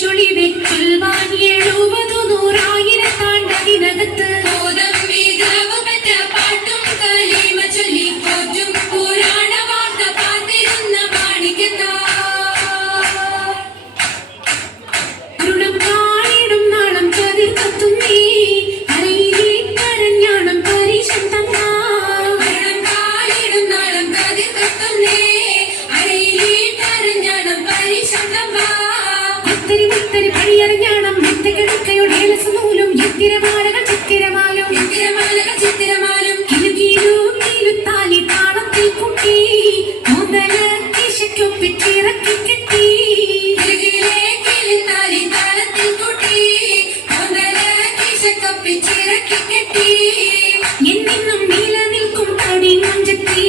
ചൊളി വെച്ചിൽ വാങ്ങിയെഴുപതു നൂറായിരത്താണ്ടതിനകത്ത് പാട്ടും കലീമ ചൊല്ലി പോറ്റും പുരാണ വാർത്ത കാത്തിരുന്ന മാണിക്കത്താ ൃണം കാണിടും നാളം കതിർ കത്തുന്നേ അരയിലെ കരഞ്ഞാണം പരീക്ഷം തന്നാ ൃണം കാണിടും നാളം കതിർ കത്തുന്നേ അരയിലെ കരഞ്ഞാണം പരീക്ഷം തന്നാ മുത്തരി മുത്തരി പണിയറിഞ്ഞാണം മുത്തകിടക്കയുടെ ഏലസുനൂലും ചിത്തിരമാലകൾ ചിത്തിരമാലും ചിത്തിരമാലകൾ ചിത്തിരമാലും കിലുകിലു കിലുത്താലി താളത്തിൽ കുട്ടി മുതല ദിശയ്ക്കൊപ്പിച്ചിറക്കി കെട്ടി കിലുകിലേ കിലുത്താലി താളത്തിൽ കുട്ടി മുതല ദിശയ്ക്കൊപ്പിച്ചിറക്കി കെട്ടി എന്നെന്നും നിലനിൽക്കും തടി മഞ്ചത്തി